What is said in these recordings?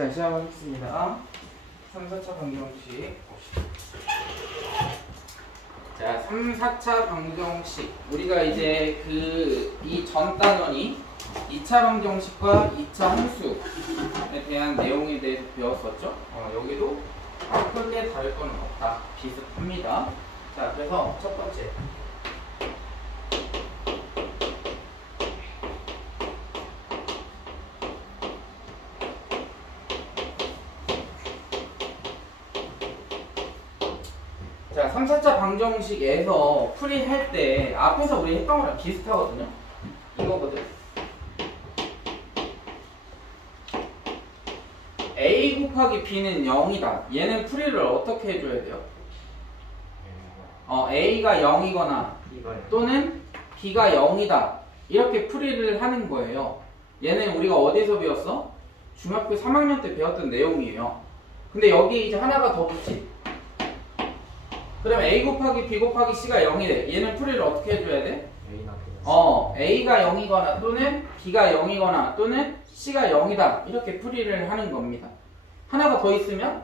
자, 시작하겠습니다. 3, 4차 방정식 봅시다. 자, 3, 4차 방정식. 우리가 이제 이 전 단원이 2차 방정식과 2차 함수에 대한 내용에 대해서 배웠었죠. 여기도 크게 다를 건 없다. 비슷합니다. 자, 그래서 첫 번째. 자, 3, 4차 방정식에서 풀이할 때 앞에서 우리 했던 거랑 비슷하거든요. 이거거든. A 곱하기 B는 0이다. 얘는 풀이를 어떻게 해줘야 돼요? A가 0이거나 또는 B가 0이다. 이렇게 풀이를 하는 거예요. 얘는 우리가 어디서 배웠어? 중학교 3학년 때 배웠던 내용이에요. 근데 여기 이제 하나가 더 붙지. 그럼 A 곱하기 B 곱하기 C가 0이래. 얘는 풀이를 어떻게 해줘야 돼? A가 0이거나 또는 B가 0이거나 또는 C가 0이다. 이렇게 풀이를 하는 겁니다. 하나가 더 있으면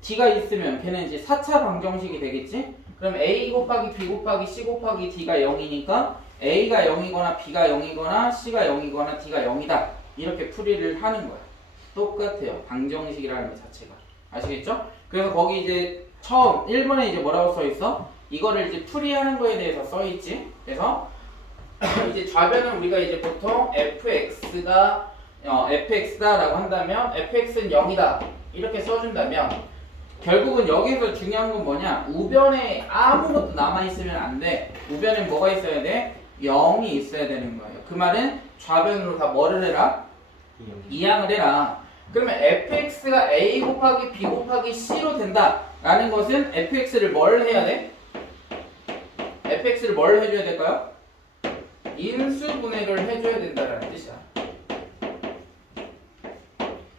D가 있으면 걔는 이제 4차 방정식이 되겠지? 그럼 A 곱하기 B 곱하기 C 곱하기 D가 0이니까 A가 0이거나 B가 0이거나 C가 0이거나 D가 0이다. 이렇게 풀이를 하는 거야. 똑같아요. 방정식이라는 것 자체가. 아시겠죠? 그래서 거기 이제 처음 1번에 이제 뭐라고 써있어? 이거를 이제 풀이하는 거에 대해서 써있지. 그래서 이제 좌변은 우리가 이제 보통 fx가 fx다라고 한다면 fx는 0이다 이렇게 써준다면 결국은 여기서 중요한 건 뭐냐? 우변에 아무것도 남아있으면 안 돼. 우변에 뭐가 있어야 돼? 0이 있어야 되는 거예요. 그 말은 좌변으로 다 뭐를 해라? 이항을 해라. 그러면 fx가 a 곱하기 b 곱하기 c로 된다 라는 것은 fx를 뭘 해야 돼? fx를 뭘 해줘야 될까요? 인수분해를 해줘야 된다라는 뜻이야.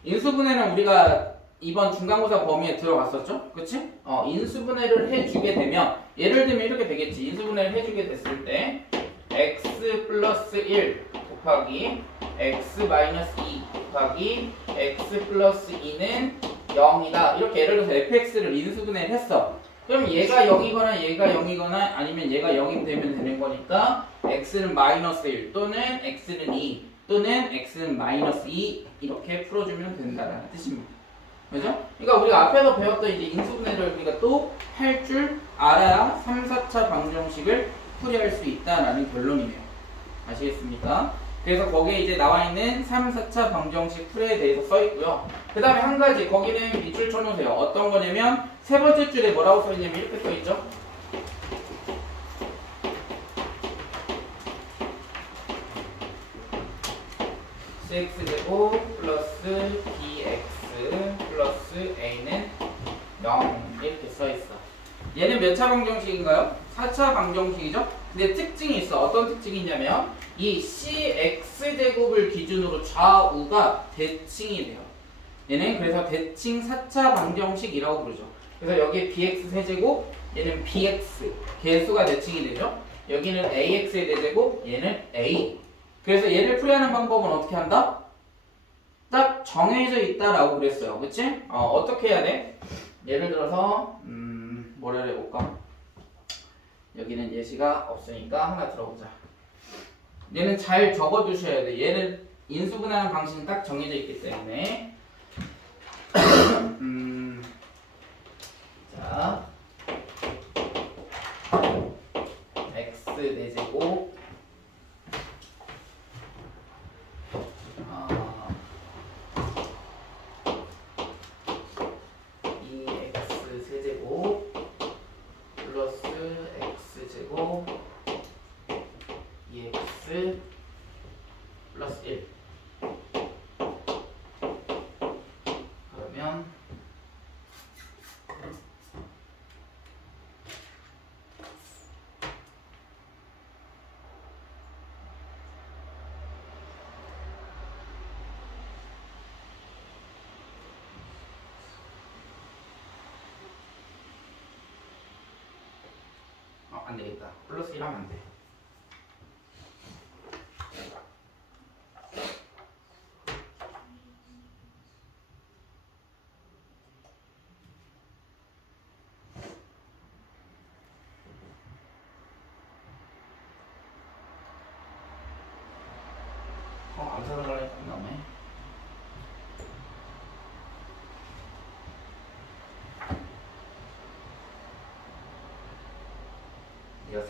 인수분해는 우리가 이번 중간고사 범위에 들어갔었죠? 그치? 인수분해를 해주게 되면 예를 들면 이렇게 되겠지. 인수분해를 해주게 됐을 때 x 플러스 1 곱하기 x 마이너스 2 곱하기 x 플러스 2는 0이다. 이렇게 예를 들어서 fx를 인수분해를 했어. 그럼 얘가 0이거나 얘가 0이거나 아니면 얘가 0이 되면 되는 거니까 x는 마이너스 1 또는 x는 2 또는 x는 마이너스 2 이렇게 풀어주면 된다는 뜻입니다. 그죠? 그러니까 우리가 앞에서 배웠던 이제 인수분해를 우리가 또 할 줄 알아야 3, 4차 방정식을 풀이할 수 있다라는 결론이네요. 아시겠습니까? 그래서 거기에 이제 나와 있는 3, 4차 방정식 풀이에 대해서 써 있고요. 그 다음에 한 가지 거기는 밑줄 쳐놓으세요. 어떤 거냐면 세 번째 줄에 뭐라고 써 있냐면 이렇게 써 있죠. cx제곱 플러스 bx 플러스 a는 0 이렇게 써 있어. 얘는 몇 차 방정식인가요? 4차 방정식이죠? 근데 특징이 있어. 어떤 특징이 있냐면 이 cx제곱을 기준으로 좌우가 대칭이 돼요. 얘는 그래서 대칭 4차 방정식이라고 부르죠. 그래서 여기에 bx 세제곱, 얘는 bx 개수가 대칭이 되죠. 여기는 ax의 대제곱, 얘는 a. 그래서 얘를 풀이하는 방법은 어떻게 한다? 딱 정해져 있다라고 그랬어요. 그치? 어떻게 해야 돼? 예를 들어서 뭐를 해볼까? 여기는 예시가 없으니까 하나 들어보자. 얘는 잘 적어두셔야 돼. 얘는 인수분해하는 방식은 딱 정해져 있기 때문에 자 x 대제곱 플러스 1 그러면 안되겠다. 플러스 1 하면 안돼.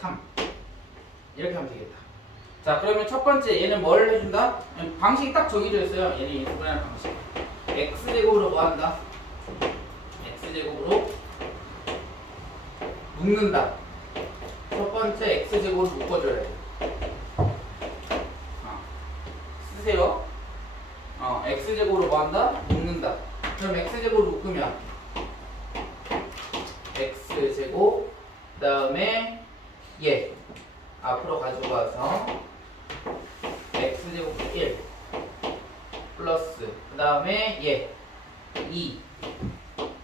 3 이렇게 하면 되겠다. 자, 그러면 첫 번째 얘는 뭘 해준다? 방식이 딱 정해져 있어요. 얘는 인수분해하는 방식. x제곱으로 뭐 한다? x제곱으로 묶는다. 첫 번째 x제곱으로 묶어줘야 돼. 쓰세요. x제곱으로 뭐 한다? 묶는다. 그럼 x제곱으로 묶으면 x제곱 그 다음에 얘 앞으로 가지고 와서 x제곱 1 플러스 그 다음에 얘 2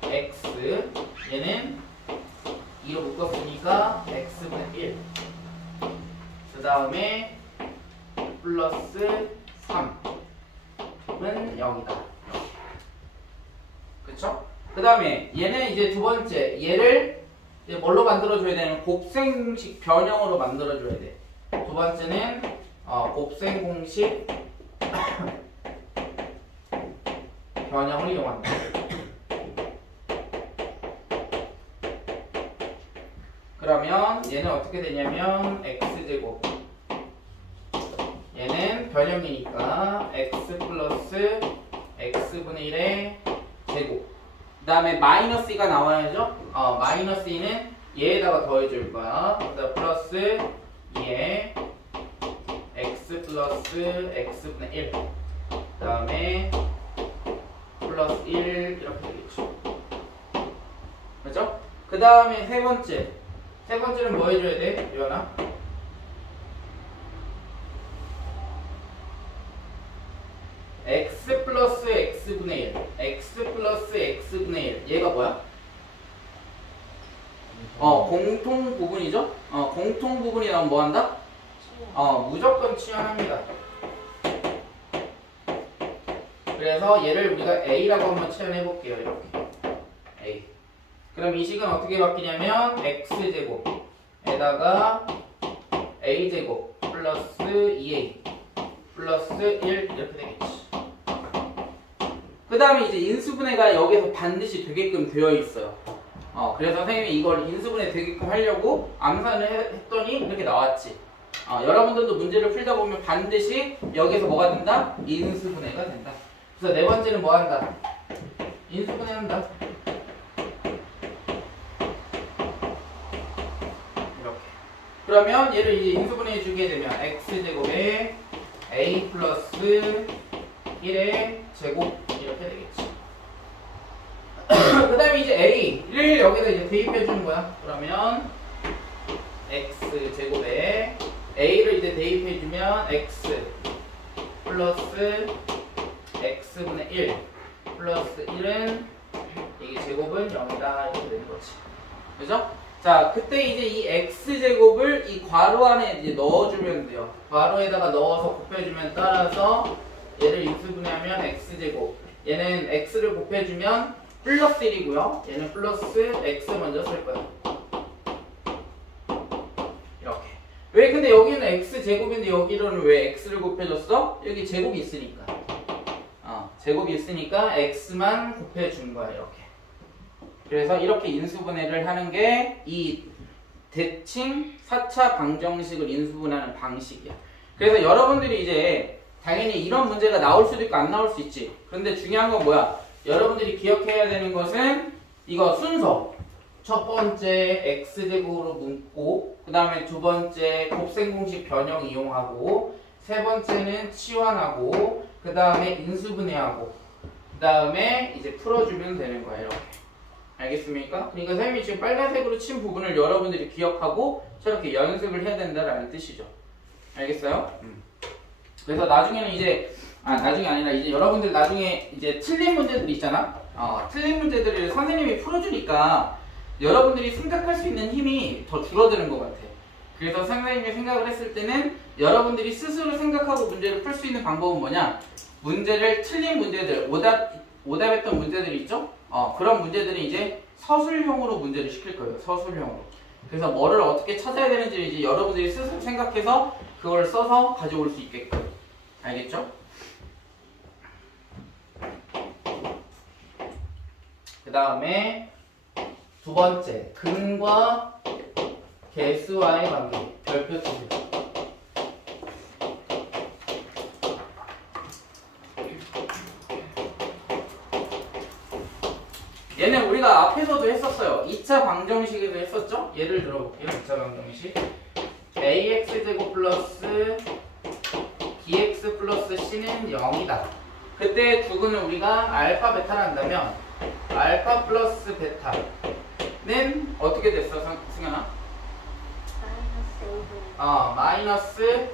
x 얘는 2로 묶었으니까 x분의 1 그 다음에 플러스 3은 0이다. 그쵸? 그 다음에 얘는 이제 두 번째 얘를 이제 뭘로 만들어줘야 되냐면 곱셈공식 변형으로 만들어줘야 돼. 두 번째는 곱셈공식 변형을 이용한다. 그러면 얘는 어떻게 되냐면 x제곱 얘는 변형이니까 x 플러스 x분의 1의 제곱 그 다음에 마이너스 2가 나와야죠. 마이너스 2는 얘에다가 더해줄 거야. 그다음 플러스 2에 x 플러스 x분의 1 그 다음에 플러스 1 이렇게 되겠죠. 그렇죠? 그 다음에 세 번째는 뭐 해줘야 돼? 유연아? x 플러스 x분의 1 x 플러스 x분의 1 얘가 뭐야? 공통 부분이죠? 공통 부분이 나오면 뭐 한다? 무조건 치환합니다. 그래서 얘를 우리가 a라고 한번 치환해 볼게요. 이렇게 a. 그럼 이 식은 어떻게 바뀌냐면 x제곱에다가 a제곱 플러스 2a 플러스 1 이렇게 되겠지. 그 다음에 이제 인수분해가 여기서 반드시 되게끔 되어 있어요. 그래서 선생님이 이걸 인수분해 되게끔 하려고 암산을 했더니 이렇게 나왔지. 여러분들도 문제를 풀다 보면 반드시 여기서 뭐가 된다? 인수분해가 된다. 그래서 네 번째는 뭐 한다? 인수분해 한다. 이렇게. 그러면 얘를 이제 인수분해 주게 되면 x제곱에 a 플러스 1의 제곱 이렇게 되겠지. 그 다음에 이제 a를 여기다 이제 대입해 주는 거야. 그러면 x제곱에 a를 이제 대입해 주면 x 플러스 x분의 1 플러스 1은 이게 제곱은 0이다 이렇게 되는 거지. 그죠? 자, 그때 이제 이 x제곱을 이 괄호 안에 이제 넣어주면 돼요. 괄호에다가 넣어서 곱해주면 따라서 얘를 인수분해하면 x제곱 얘는 x를 곱해주면 플러스 1이고요. 얘는 플러스 x 먼저 쓸 거야. 이렇게. 왜 근데 여기는 x제곱인데 여기로는 왜 x를 곱해줬어? 여기 제곱이 있으니까. 제곱이 있으니까 x만 곱해준 거야. 이렇게. 그래서 이렇게 인수분해를 하는 게 이 대칭 4차 방정식을 인수분해하는 방식이야. 그래서 여러분들이 이제 당연히 이런 문제가 나올 수도 있고 안 나올 수 있지. 그런데 중요한 건 뭐야? 여러분들이 기억해야 되는 것은 이거 순서. 첫 번째 x제곱으로 묶고 그 다음에 두 번째 곱셈공식 변형 이용하고 세 번째는 치환하고 그 다음에 인수분해하고 그 다음에 이제 풀어주면 되는 거야. 이렇게. 알겠습니까? 그러니까 선생님이 지금 빨간색으로 친 부분을 여러분들이 기억하고 저렇게 연습을 해야 된다라는 뜻이죠. 알겠어요? 그래서 나중에는 이제 나중에 아니라 이제 여러분들 나중에 이제 틀린 문제들 있잖아. 틀린 문제들을 선생님이 풀어주니까 여러분들이 생각할 수 있는 힘이 더 줄어드는 것 같아. 그래서 선생님이 생각을 했을 때는 여러분들이 스스로 생각하고 문제를 풀 수 있는 방법은 뭐냐? 문제를 틀린 문제들, 오답했던 문제들 있죠? 그런 문제들은 이제 서술형으로 문제를 시킬 거예요. 서술형으로. 그래서 뭐를 어떻게 찾아야 되는지 이제 여러분들이 스스로 생각해서 그걸 써서 가져올 수 있게끔. 알겠죠? 그 다음에 두 번째, 근과 개수와의 관계. 별표 치세요. 얘는 우리가 앞에서도 했었어요. 2차 방정식에도 했었죠? 예를 들어볼게요. 2차 방정식. ax제곱 플러스 bx 플러스 c는 0이다. 그때 두근을 우리가 알파 베타를 한다면 알파 플러스 베타는 어떻게 됐어, 승현아? 마이너스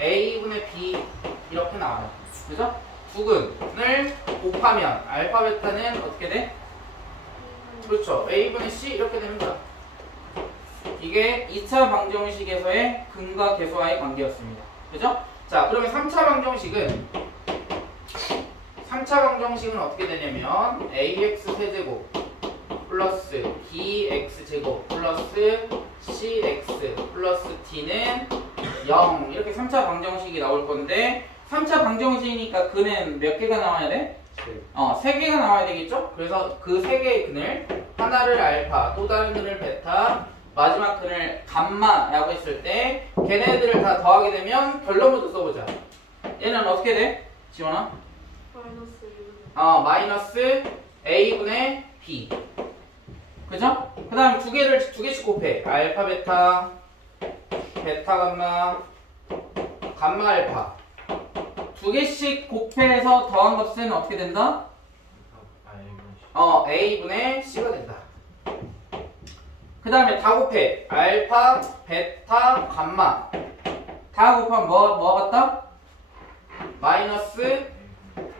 a분의 b 이렇게 나와요. 그죠? 두근을 곱하면 알파 베타는 어떻게 돼? 그렇죠. a분의 c 이렇게 되는 거야. 이게 2차 방정식에서의 근과 계수와의 관계였습니다. 그죠? 자, 그러면 3차 방정식은 어떻게 되냐면 ax 세제곱 플러스 bx제곱 플러스 cx 플러스 t는 0 이렇게 3차 방정식이 나올 건데 3차 방정식이니까 근은 몇 개가 나와야 돼? 3개가 나와야 되겠죠? 그래서 그 3개의 근을 하나를 알파, 또 다른 근을 베타, 마지막 근을 감마라고 했을 때 걔네들을 다 더하게 되면 결론부터 써보자. 얘는 어떻게 돼? 지원아? 마이너스 a분의 b. 그죠? 그 다음에 두 개씩 곱해. 알파 베타, 베타 감마, 감마 알파. 두 개씩 곱해서 더한 것은 어떻게 된다? a분의 c가 된다. 그 다음에 다 곱해. 알파, 베타, 감마. 다 곱하면 뭐 같다? 마이너스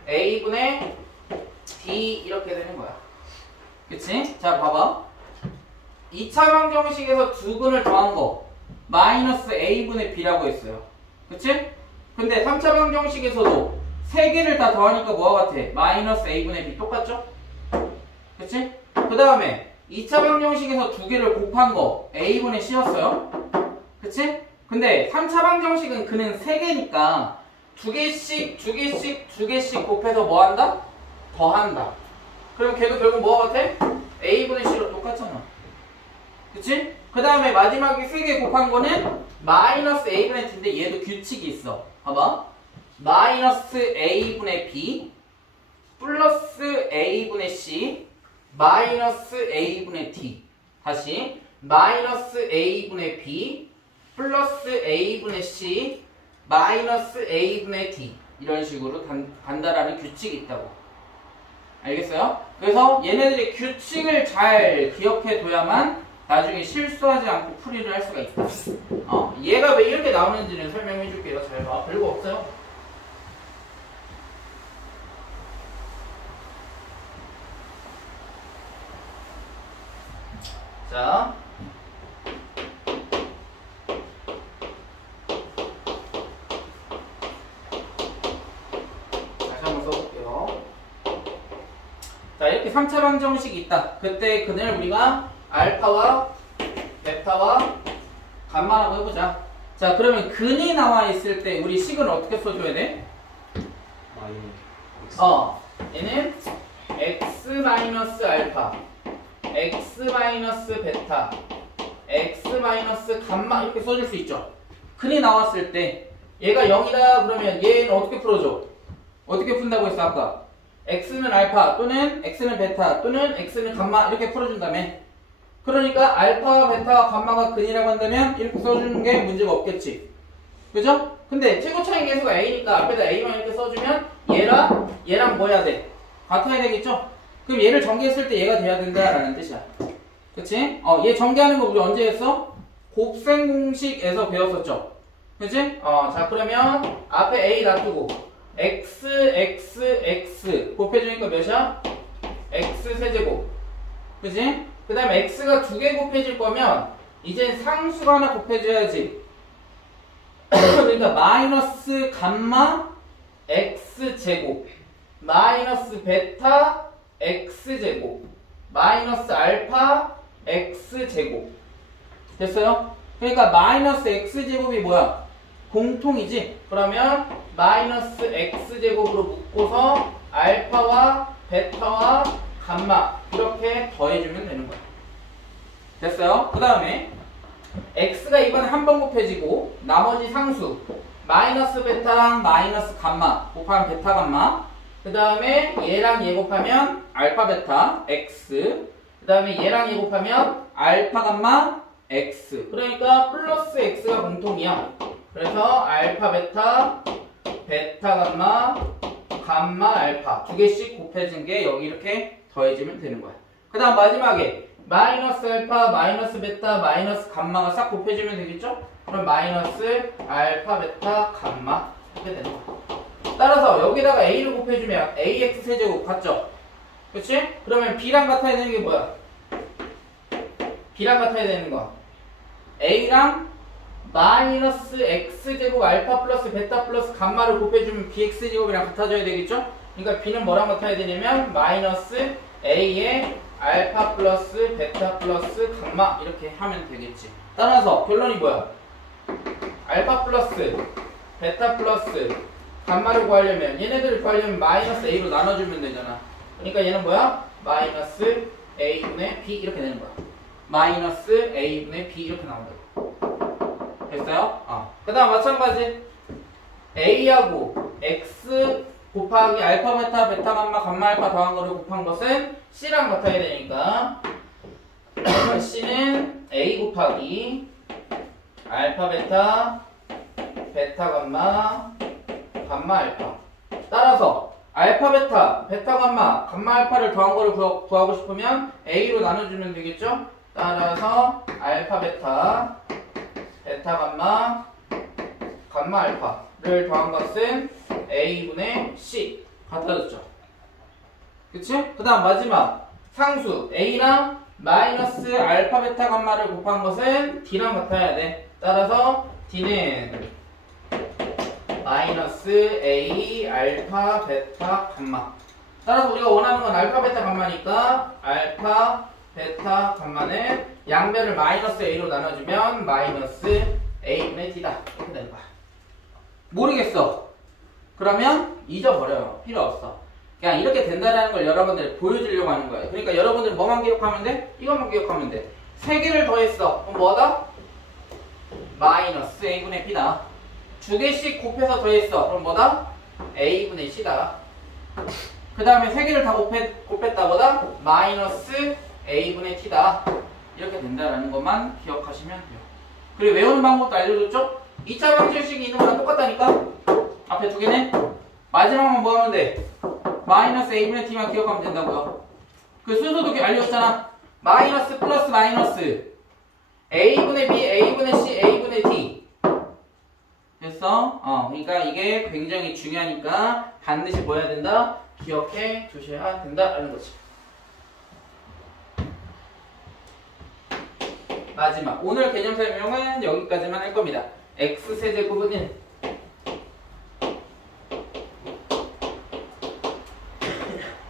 a분의 d 이렇게 되는 거야. 그치? 자, 봐봐. 2차 방정식에서 두 근을 더한 거 마이너스 a분의 b라고 했어요. 그치? 근데 3차 방정식에서도 3개를 다 더하니까 뭐와 같아? 마이너스 a분의 b 똑같죠? 그치? 그 다음에 2차 방정식에서 두 개를 곱한 거 a분의 c였어요. 그치? 근데 3차 방정식은 그는 3개니까 두 개씩 곱해서 뭐 한다? 더한다. 그럼 걔도 결국 뭐와 같아? a분의 c로 똑같잖아. 그치? 그 다음에 마지막에 3개 곱한 거는 마이너스 a분의 t인데 얘도 규칙이 있어. 봐봐. 마이너스 a분의 b 플러스 a분의 c 마이너스 a분의 t. 다시 마이너스 a분의 b 플러스 a분의 c 마이너스 a분의 t 이런 식으로 간다라는 규칙이 있다고. 알겠어요? 그래서 얘네들이 규칙을 잘 기억해 둬야만 나중에 실수하지 않고 풀이를 할 수가 있다. 얘가 왜 이렇게 나오는지는 설명해 줄게요. 잘 봐. 별거 없어요. 자, 다시 한번 써볼게요. 자, 이렇게 3차 방정식이 있다. 그때 근을 우리가 알파와 베타와 감마라고 해보자. 자, 그러면 근이 나와 있을 때 우리 식을 어떻게 써줘야 돼? 얘는 x 마이너스 알파, x 마이너스 베타, x 마이너스 감마 이렇게 써줄 수 있죠. 근이 나왔을 때 얘가 0이다 그러면 얘는 어떻게 풀어줘? 어떻게 푼다고 했어 아까? x는 알파 또는 x는 베타 또는 x는 감마 이렇게 풀어준다며. 그러니까 알파와 베타와 감마가 근이라고 한다면 이렇게 써주는 게 문제가 없겠지. 그죠? 근데 최고 차이 계수가 a니까 앞에다 a만 이렇게 써주면 얘랑 뭐 해야 돼? 같아야 되겠죠? 그럼 얘를 전개했을 때 얘가 돼야 된다라는 뜻이야. 그치? 얘 전개하는 거 우리 언제 했어? 곱셈 공식에서 배웠었죠? 그치? 자 그러면 앞에 a 놔두고 x 곱해주니까 몇이야? x 세제곱. 그치? 그 다음에 x가 2개 곱해질 거면 이젠 상수가 하나 곱해줘야지. 그러니까 마이너스 감마 x제곱 마이너스 베타 x제곱 마이너스 알파 x제곱 됐어요? 그러니까 마이너스 x제곱이 뭐야? 공통이지? 그러면 마이너스 x제곱으로 묶고서 알파와 베타와 감마 이렇게 더해주면 되는 거야. 됐어요? 그 다음에 x가 이번에 한 번 곱해지고 나머지 상수 마이너스 베타랑 마이너스 감마 곱하면 베타 감마, 그 다음에 얘랑 얘 곱하면 알파 베타 x, 그 다음에 얘랑 얘 곱하면 알파 감마 x. 그러니까 플러스 x가 공통이야. 그래서 알파 베타, 베타 감마, 감마 알파 두 개씩 곱해진 게 여기 이렇게 더해지면 되는 거야. 그 다음 마지막에 마이너스 알파, 마이너스 베타, 마이너스 감마가 싹 곱해지면 되겠죠? 그럼 마이너스 알파, 베타, 감마 이렇게 되는 거야. 따라서 여기다가 a를 곱해주면 ax 세제곱 같죠? 그치? 그러면 b랑 같아야 되는 게 뭐야? b랑 같아야 되는 거 a랑 마이너스 x제곱 알파 플러스 베타 플러스 감마를 곱해주면 bx제곱이랑 같아져야 되겠죠? 그러니까 b는 뭐랑 같아야 되냐면 마이너스 a의 알파 플러스 베타 플러스 감마 이렇게 하면 되겠지. 따라서 결론이 뭐야? 알파 플러스 베타 플러스 감마를 구하려면 얘네들을 구하려면 마이너스 a로 나눠주면 되잖아. 그러니까 얘는 뭐야? 마이너스 a분의 b 이렇게 되는 거야. 마이너스 a분의 b 이렇게 나온다고. 됐어요? 그 다음 마찬가지 a하고 x 곱하기 알파 베타 베타 감마 감마 알파 더한 거를 곱한 것은 c랑 같아야 되니까 c는 a 곱하기 알파 베타 베타 감마 감마 알파. 따라서 알파 베타 베타 감마 감마 알파를 더한 거를 구하고 싶으면 a로 나눠주면 되겠죠? 따라서 알파 베타 베타 감마 감마 알파를 더한 것은 a분의 c 같아졌죠. 그치? 그 다음 마지막 상수 a랑 마이너스 알파 베타 감마를 곱한 것은 d랑 같아야 돼. 따라서 d는 마이너스 a 알파 베타 감마. 따라서 우리가 원하는 건 알파 베타 감마니까 알파 베타 감마는 양변을 마이너스 a로 나눠주면 마이너스 a분의 d다 이렇게 되는 거야. 모르겠어. 그러면 잊어버려요. 필요 없어. 그냥 이렇게 된다는 걸 여러분들이 보여주려고 하는 거예요. 그러니까 여러분들은 뭐만 기억하면 돼? 이것만 기억하면 돼. 3개를 더했어. 그럼 뭐다? 마이너스 a분의 b다. 2개씩 곱해서 더했어. 그럼 뭐다? a분의 c다. 그 다음에 3개를 다 곱했다 뭐다? 마이너스 a분의 t다. 이렇게 된다는 것만 기억하시면 돼요. 그리고 외우는 방법도 알려줬죠? 2차 방정식이 있는 거랑 똑같다니까? 앞에 2개네? 마지막만 뭐 하면 돼? 마이너스 a분의 t만 기억하면 된다고요. 그 순서도 알려줬잖아. 마이너스 플러스 마이너스 a분의 b, a분의 c, a분의 d. 됐어? 그러니까 이게 굉장히 중요하니까 반드시 뭐 해야 된다? 기억해 두셔야 된다라는 거지. 마지막 오늘 개념 설명은 여기까지만 할 겁니다. x세제곱은 1.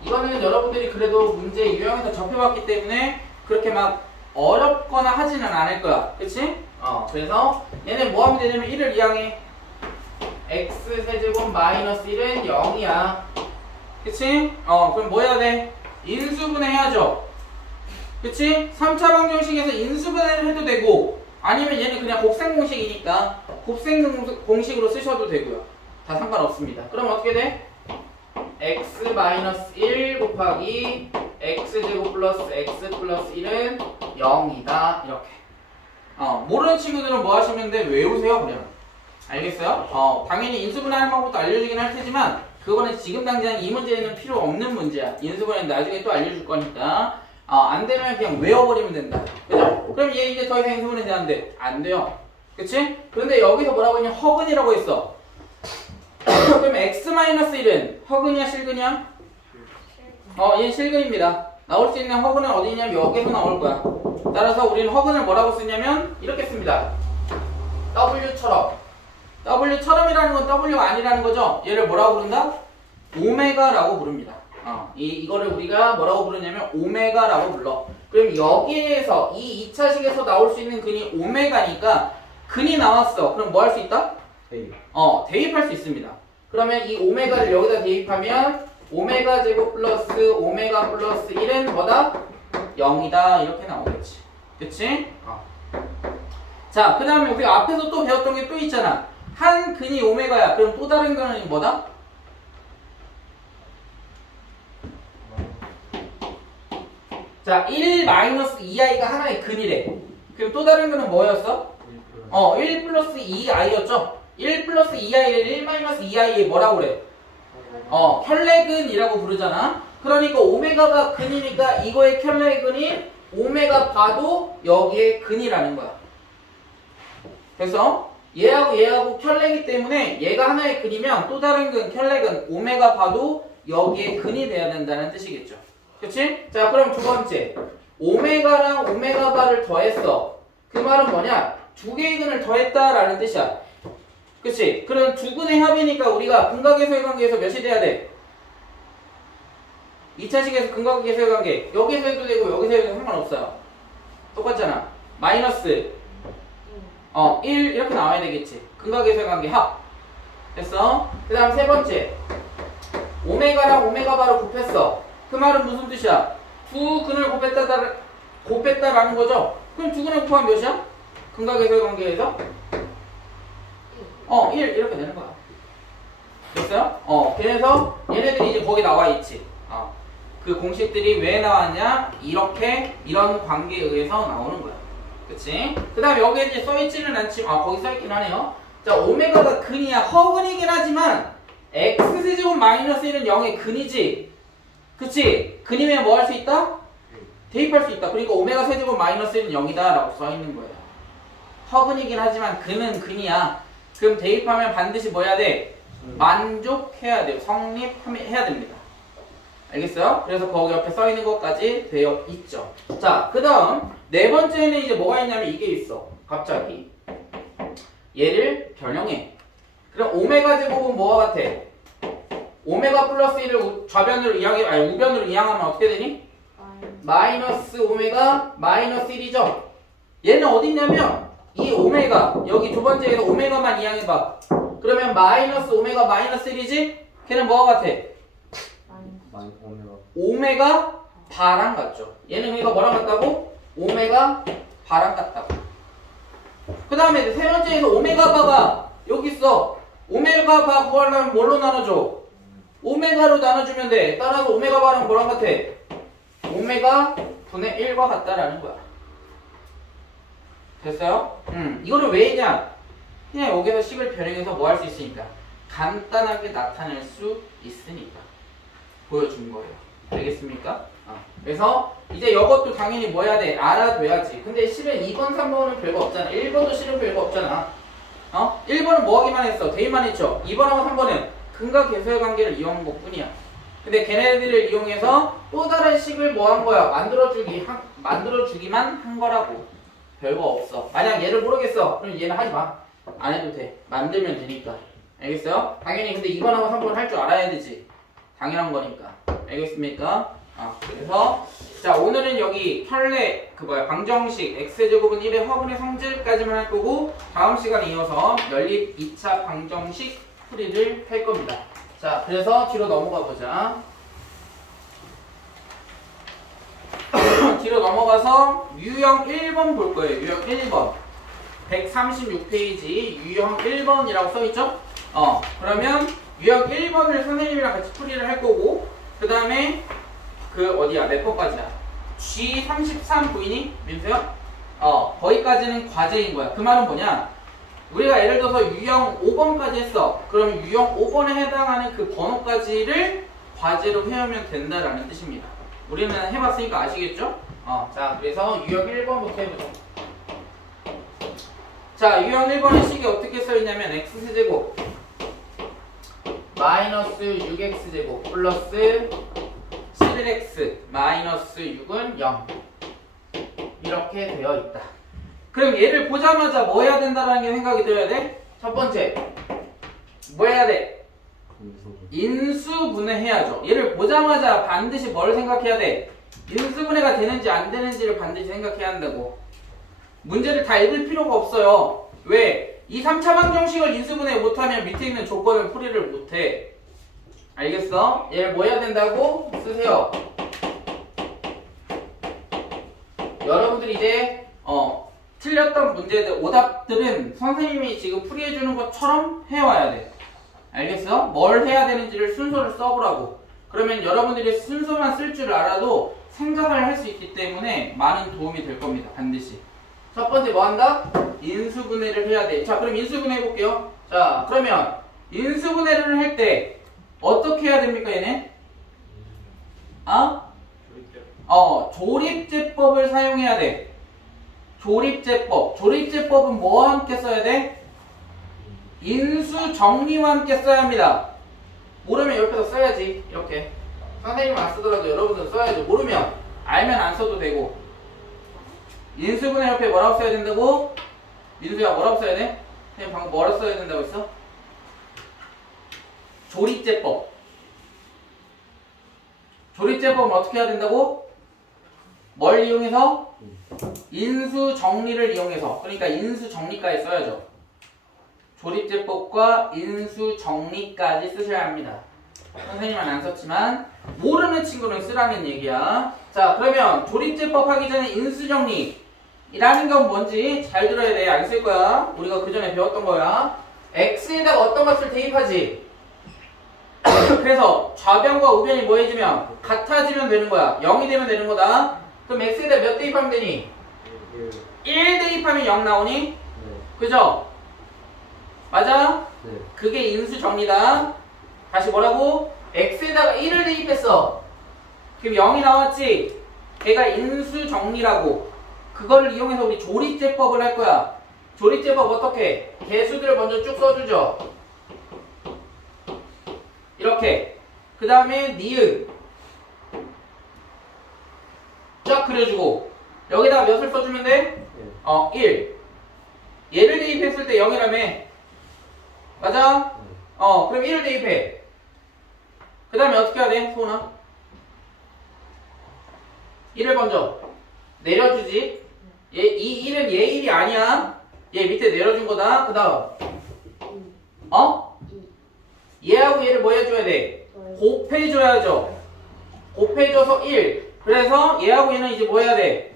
이거는 여러분들이 그래도 문제 유형에서 접해봤기 때문에 그렇게 막 어렵거나 하지는 않을 거야. 그치? 그래서 얘는 뭐 하면 되냐면 1을 이항해. x세제곱 마이너스 1은 0이야. 그치? 그럼 뭐 해야 돼? 인수분해 해야죠. 그치? 3차 방정식에서 인수분해를 해도 되고 아니면 얘는 그냥 곱셈 공식이니까 곱셈 공식으로 쓰셔도 되고요. 다 상관없습니다. 그럼 어떻게 돼? x-1 곱하기 x제곱 플러스 x 플러스 1은 0이다. 이렇게. 모르는 친구들은 뭐 하시면 돼? 외우세요 그냥. 알겠어요? 당연히 인수분해하는 방법도 알려주긴 할 테지만 그거는 지금 당장 이 문제에는 필요 없는 문제야. 인수분해는 나중에 또 알려줄 거니까 안 되면 그냥 외워버리면 된다. 그죠? 그럼 얘 이제 더 이상 인수분해 돼? 안 돼? 안 돼요. 그치? 그런데 여기서 뭐라고 했냐? 허근이라고 했어. 그럼 x-1은 허근이야 실근이야? 얘는 실근입니다. 나올 수 있는 허근은 어디 있냐면 여기서 나올 거야. 따라서 우리는 허근을 뭐라고 쓰냐면 이렇게 씁니다. W처럼이라는 건 W가 아니라는 거죠. 얘를 뭐라고 부른다? 오메가라고 부릅니다. 이거를 우리가 뭐라고 부르냐면 오메가라고 불러. 그럼 여기에서 이 2차식에서 나올 수 있는 근이 오메가니까 근이 나왔어. 그럼 뭐 할 수 있다? 대입할 수 있습니다. 그러면 이 오메가를 여기다 대입하면 오메가 제곱 플러스 오메가 플러스 1은 뭐다? 0이다. 이렇게 나오겠지. 그치? 자, 그 다음에 우리가 앞에서 또 배웠던 게 또 있잖아. 한 근이 오메가야. 그럼 또 다른 근은 뭐다? 자, 1-2i가 하나의 근이래. 그럼 또 다른 근은 뭐였어? 1 플러스 2i였죠? 1 플러스 2i를 1-2i의 뭐라고 그래? 켤레근이라고 부르잖아. 그러니까 오메가가 근이니까 이거의 켤레근이 오메가 바도 여기에 근이라는 거야. 그래서 얘하고 켤레기 때문에 얘가 하나의 근이면 또 다른 근, 켤레근, 오메가 바도 여기에 근이 돼야 된다는 뜻이겠죠. 그치? 자, 그럼 두 번째. 오메가랑 오메가 바를 더했어. 그 말은 뭐냐? 두 개의 근을 더했다라는 뜻이야. 그치? 그럼 두 근의 합이니까 우리가 근각계수의 관계에서 몇이 돼야 돼? 2차식에서 근각계수의 관계. 여기서 해도 되고 여기서 해도 상관없어요. 똑같잖아. 마이너스 1 이렇게 나와야 되겠지. 근각계수의 관계 합. 됐어? 그 다음 세 번째. 오메가랑 오메가 바로 곱했어. 그 말은 무슨 뜻이야? 두 근을 곱했다라는 거죠? 그럼 두 근을 곱하면 몇이야? 근각계수의 관계에서 1 이렇게 되는 거야. 됐어요? 그래서 얘네들이 이제 거기 나와 있지. 그 공식들이 왜 나왔냐? 이런 관계에 의해서 나오는 거야. 그치? 그 다음에 여기에 이제 써있지는 않지만, 거기 써있긴 하네요. 자, 오메가가 근이야. 허근이긴 하지만, x제곱 마이너스 1은 0의 근이지. 그치? 근이면 뭐 할 수 있다? 대입할 수 있다. 그러니까 오메가 세제곱 마이너스 1은 0이다. 라고 써있는 거예요. 허근이긴 하지만, 근은 근이야. 그럼 대입하면 반드시 뭐 해야 돼? 만족해야 돼요. 성립해야 됩니다. 알겠어요? 그래서 거기 옆에 써있는 것까지 되어 있죠. 자, 그 다음 네 번째는 이제 뭐가 있냐면 이게 있어. 갑자기 얘를 변형해. 그럼 오메가 제곱은 뭐와 같아? 오메가 플러스 1을 우변으로 이항하면 어떻게 되니? 마이너스 오메가 마이너스 1이죠. 얘는 어디 있냐면 이 오메가 여기 두 번째에서 오메가만 이항해봐. 그러면 마이너스 오메가 마이너스 1이지? 걔는 뭐와 같아? 오메가 바랑 같죠. 얘는 그러니까 뭐랑 같다고? 오메가 바랑 같다고. 그 다음에 세 번째에서 오메가 바가 여기 있어. 오메가 바 구하려면 뭘로 나눠줘? 오메가로 나눠주면 돼. 따라서 오메가 바랑 뭐랑 같아? 오메가 분의 1과 같다라는 거야. 됐어요? 이거를 왜 했냐? 그냥 여기서 식을 변형해서 뭐 할 수 있으니까. 간단하게 나타낼 수 있으니까. 보여준 거예요. 알겠습니까? 그래서 이제 이것도 당연히 뭐 해야 돼? 알아둬야지. 근데 실은 2번, 3번은 별거 없잖아. 1번도 실은 별거 없잖아. 1번은 뭐 하기만 했어? 대입만 했죠. 2번하고 3번은 근과 계수의 관계를 이용한 것 뿐이야. 근데 걔네들을 이용해서 또 다른 식을 뭐 한 거야? 만들어주기만 한 거라고. 별거 없어. 만약 얘를 모르겠어. 그럼 얘는 하지 마. 안 해도 돼. 만들면 되니까. 알겠어요? 당연히 근데 2번하고 3번은 할 줄 알아야 되지. 당연한 거니까. 알겠습니까? 그래서 자, 오늘은 여기 방정식 x제곱은 1의 화분의 성질까지만 할 거고 다음 시간에 이어서 연립 2차 방정식 풀이를 할 겁니다. 자, 그래서 뒤로 넘어가 보자. 뒤로 넘어가서 유형 1번 볼 거예요. 유형 1번 136페이지 유형 1번이라고 써있죠? 그러면 유형 1번을 선생님이랑 같이 풀이를 할 거고 그 다음에 몇 번까지야? G33 보이니? 민수야? 거기까지는 과제인 거야. 그 말은 뭐냐? 우리가 예를 들어서 유형 5번까지 했어. 그러면 유형 5번에 해당하는 그 번호까지를 과제로 해오면 된다라는 뜻입니다. 우리는 해봤으니까 아시겠죠? 자, 그래서 유형 1번부터 해보자. 자, 유형 1번의 식이 어떻게 써있냐면 x제곱 마이너스 6x제곱 플러스 11x 마이너스 6은 0 이렇게 되어 있다. 그럼 얘를 보자마자 뭐 해야 된다라는 게 생각이 들어야 돼? 첫 번째 뭐 해야 돼? 인수분해 해야죠. 얘를 보자마자 반드시 뭘 생각해야 돼? 인수분해가 되는지 안 되는지를 반드시 생각해야 한다고. 문제를 다 읽을 필요가 없어요. 왜? 이 3차 방정식을 인수분해 못하면 밑에 있는 조건을 풀이를 못해. 알겠어? 얘를 뭐 해야 된다고? 쓰세요. 여러분들이 이제 틀렸던 문제들, 오답들은 선생님이 지금 풀이해주는 것처럼 해와야 돼. 알겠어? 뭘 해야 되는지를 순서를 써보라고. 그러면 여러분들이 순서만 쓸 줄 알아도 생각을 할 수 있기 때문에 많은 도움이 될 겁니다. 반드시. 첫 번째 뭐 한다? 인수분해를 해야 돼. 자, 그럼 인수분해 해볼게요. 자, 그러면 인수분해를 할 때 어떻게 해야 됩니까, 얘네? 조립제법을 사용해야 돼. 조립제법. 조립제법은 뭐와 함께 써야 돼? 인수정리와 함께 써야 합니다. 모르면 옆에서 써야지. 이렇게. 선생님은 안 쓰더라도 여러분들은 써야죠. 모르면 알면 안 써도 되고. 인수분해 옆에 뭐라고 써야 된다고? 민수야 뭐라고 써야 돼? 선생님 방금 뭐라고 써야 된다고 했어? 조립제법. 조립제법은 어떻게 해야 된다고? 뭘 이용해서? 인수정리를 이용해서. 그러니까 인수정리까지 써야죠. 조립제법과 인수정리까지 쓰셔야 합니다. 선생님은 안 썼지만 모르는 친구는 쓰라는 얘기야. 자, 그러면 조립제법 하기 전에 인수정리라는 건 뭔지 잘 들어야 돼. 안 쓸 거야. 우리가 그 전에 배웠던 거야. x에다가 어떤 것을 대입하지? 그래서 좌변과 우변이 뭐 해지면? 같아지면 되는 거야. 0이 되면 되는 거다. 그럼 x에다 몇 대입하면 되니? 1 대입하면 0 나오니? 그죠? 맞아? 그게 인수정리다. 다시 뭐라고? x에다가 1을 대입했어. 그럼 0이 나왔지? 걔가 인수정리라고. 그걸 이용해서 우리 조립제법을 할 거야. 조립제법 어떻게? 개수들을 먼저 쭉 써주죠. 이렇게. 그 다음에 니은 쫙 그려주고 여기다가 몇을 써주면 돼? 1. 얘를 대입했을 때 0이라며. 맞아? 그럼 1을 대입해. 그 다음에 어떻게 해야 돼? 소은아? 1을 먼저 내려주지. 이 1은 얘 1이 아니야. 얘 밑에 내려준 거다. 그 다음 얘하고 얘를 뭐 해줘야 돼? 곱해줘야죠. 곱해줘서 1. 그래서 얘하고 얘는 이제 뭐 해야 돼?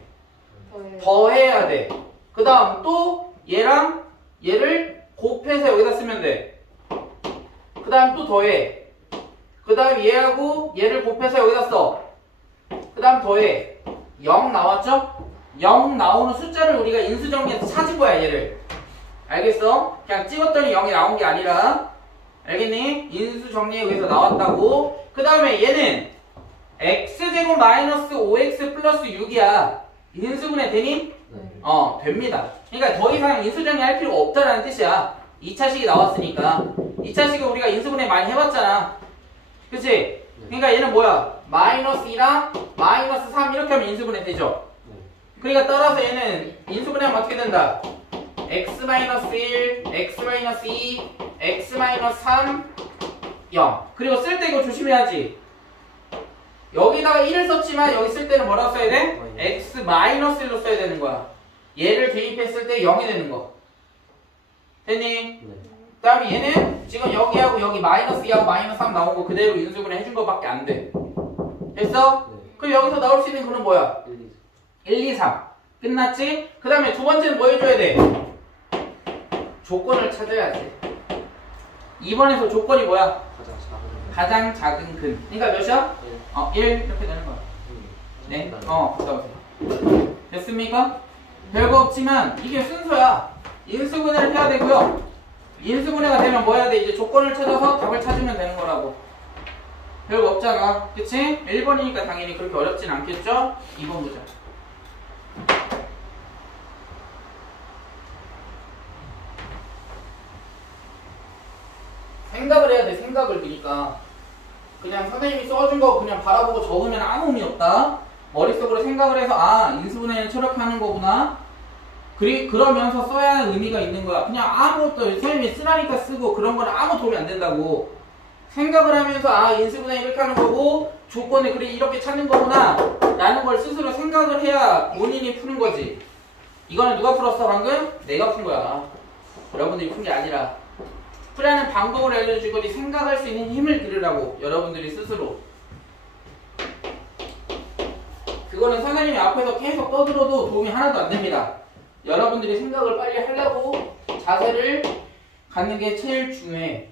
더해야 돼. 그 다음 또 얘랑 얘를 곱해서 여기다 쓰면 돼. 그 다음 또 더해. 그 다음 얘하고 얘를 곱해서 여기다 써. 그 다음 더해. 0 나왔죠? 0 나오는 숫자를 우리가 인수정리해서 찾은 거야, 얘를. 알겠어? 그냥 찍었더니 0이 나온 게 아니라. 알겠니? 인수정리에 의해서 나왔다고. 그 다음에 얘는 x제곱 마이너스 5x 플러스 6이야. 인수분해 되니? 됩니다. 그러니까 더 이상 인수정리 할 필요가 없다라는 뜻이야. 2차식이 나왔으니까. 2차식은 우리가 인수분해 많이 해봤잖아. 그치? 그러니까 얘는 뭐야? 마이너스 2랑 마이너스 3 이렇게 하면 인수분해 되죠? 그러니까 따라서 얘는 인수분해하면 어떻게 된다? x 마이너스 1, x 마이너스 2, x 마이너스 3, 0. 그리고 쓸 때 이거 조심해야지. 여기다가 1을 썼지만 여기 쓸 때는 뭐라고 써야 돼? x 마이너스 1로 써야 되는 거야. 얘를 대입했을 때 0이 되는 거. 됐니? 그 다음에 얘는 지금 여기하고 여기 마이너스 2하고 마이너스 3 나온 거 그대로 인수분해 해준 거밖에 안 돼. 됐어? 그럼 여기서 나올 수 있는 거는 뭐야? 1, 2, 3. 끝났지? 그 다음에 두 번째는 뭐 해줘야 돼? 조건을 찾아야지. 2번에서 조건이 뭐야? 가장 작은 근. 그러니까 몇이야? 1 이렇게 되는 거야. 네? 갔다 오세요. 됐습니까? 별거 없지만 이게 순서야. 인수분해를 해야 되고요. 인수분해가 되면 뭐 해야 돼? 이제 조건을 찾아서 답을 찾으면 되는 거라고. 별거 없잖아. 그치? 1번이니까 당연히 그렇게 어렵진 않겠죠? 2번 보자. 생각을 해야 돼. 생각을. 그러니까 그냥 선생님이 써준 거 그냥 바라보고 적으면 아무 의미 없다. 머릿속으로 생각을 해서 인수분해는 저렇게 하는 거구나. 그러면서 써야 하는 의미가 있는 거야. 그냥 아무것도 선생님이 쓰라니까 쓰고 그런 거는 아무 도움이 안 된다고. 생각을 하면서 인수분해 이렇게 하는 거고 조건을 그래 이렇게 찾는 거구나 라는 걸 스스로 생각을 해야 본인이 푸는 거지. 이거는 누가 풀었어 방금? 내가 푼 거야. 여러분들이 푼 게 아니라. 풀이하는 방법을 알려주고 생각할 수 있는 힘을 기르라고. 여러분들이 스스로. 그거는 선생님이 앞에서 계속 떠들어도 도움이 하나도 안 됩니다. 여러분들이 생각을 빨리 하려고 자세를 갖는 게 제일 중요해.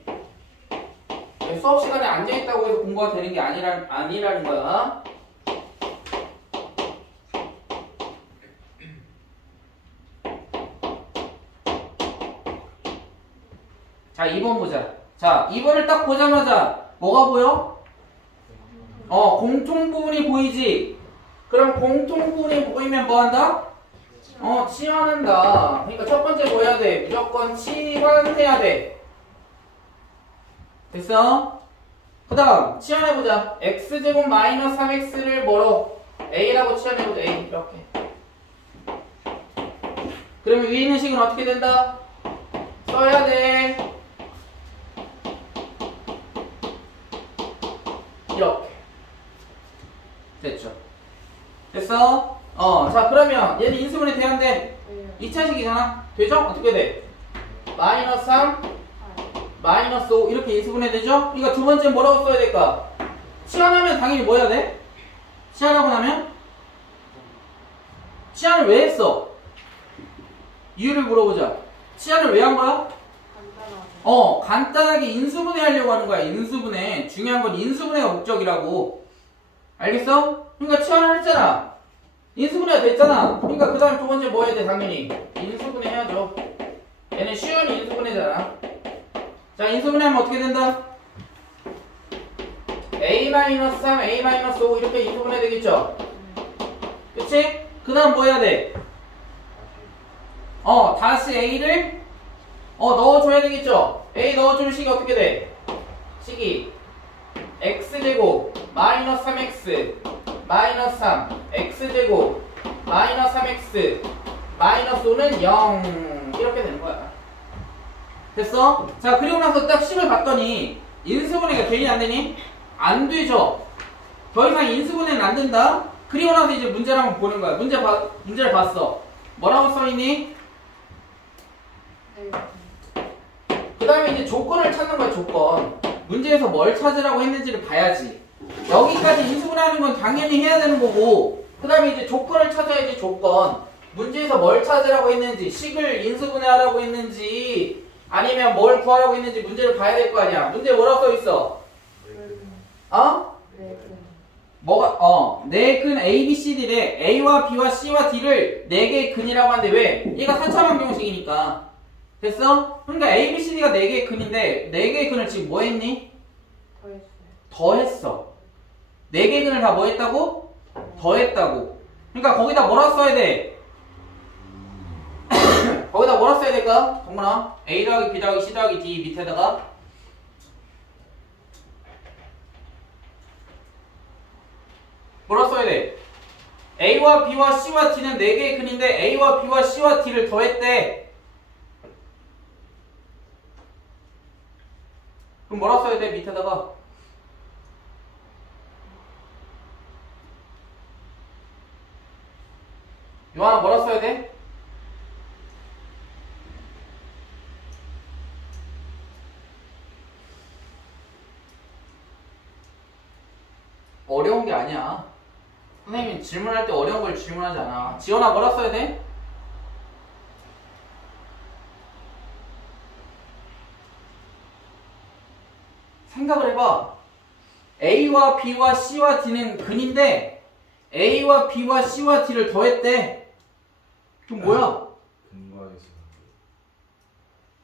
수업 시간에 앉아있다고 해서 공부가 되는 게 아니라는 거야. 자, 2번 보자. 자, 2번을 딱 보자마자 뭐가 보여? 공통부분이 보이지? 그럼 공통부분이 보이면 뭐 한다? 치환한다. 그러니까 첫 번째 뭐 해야 돼? 무조건 치환해야 돼. 됐어? 그 다음 치환해보자. x제곱 마이너스 3x를 뭐로? a라고 치환해보자. a 이렇게. 그러면 위에 있는 식은 어떻게 된다? 써야 돼. 이렇게. 됐죠? 됐어? 자, 그러면 얘는 인수분해 돼야 안 돼? 2차식이잖아? 되죠? 어떻게 돼? 마이너스 3, 마이너스 5 이렇게 인수분해 되죠? 그러니까 두 번째 뭐라고 써야 될까? 치환하면 당연히 뭐 해야 돼? 치환하고 나면? 치환을 왜 했어? 이유를 물어보자. 치환을 왜 한 거야? 간단하게 인수분해 하려고 하는 거야. 인수분해. 중요한 건 인수분해가 목적이라고. 알겠어? 그러니까 치환을 했잖아. 인수분해가 됐잖아. 그러니까 그 다음 두 번째 뭐 해야 돼? 당연히 인수분해 해야죠. 얘는 쉬운 인수분해잖아. 자, 인수분해하면 어떻게 된다? a-3, a-5 이렇게 인수분해 되겠죠? 그치? 그 다음 뭐 해야 돼? 다시 a를 넣어줘야 되겠죠? a 넣어주면 식이 어떻게 돼? 식이 x제곱 마이너스 3x 마이너스 3 x제곱 마이너스 3x 마이너스 5는 0 이렇게 되는 거야. 됐어? 자, 그리고 나서 딱 식을 봤더니 인수분해가 되니 안 되니? 안 되죠. 더 이상 인수분해는 안 된다. 그리고 나서 이제 문제를 한번 보는 거야. 문제를 봤어. 뭐라고 써있니? 그 다음에 이제 조건을 찾는 거야. 조건. 문제에서 뭘 찾으라고 했는지를 봐야지. 여기까지 인수분해하는 건 당연히 해야 되는 거고, 그 다음에 이제 조건을 찾아야지. 조건. 문제에서 뭘 찾으라고 했는지, 식을 인수분해하라고 했는지, 아니면 뭘 구하라고 했는지 문제를 봐야 될 거 아니야. 문제 뭐라고 써있어? 뭐가? 네 근 A, B, C, D래. A와 B와 C와 D를 4개의 근이라고 하는데 왜? 얘가 4차방정식이니까. 됐어? 그러니까 A, B, C, D가 4개의 근인데 4개의 근을 지금 뭐 했니? 더했어. 4개의 근을 다 뭐 했다고? 더했다고. 그러니까 거기다 뭐라 써야 돼? 거기다 뭐라 써야 될까? 동문아, A 더하기 B 더하기 C 더하기 D 밑에다가 뭐라 써야 돼? A와 B와 C와 D는 4개의 근인데 A와 B와 C와 D를 더했대. 그럼 뭐라 써야 돼? 밑에다가 요한아 뭐라 써야 돼? 어려운 게 아니야. 선생님이 질문할 때 어려운 걸 질문하지 않아. 지원아 뭐라 써야 돼? 생각을 해봐. A와 B와 C와 D는 근인데 A와 B와 C와 D를 더했대. 그럼 뭐야? 근거에서.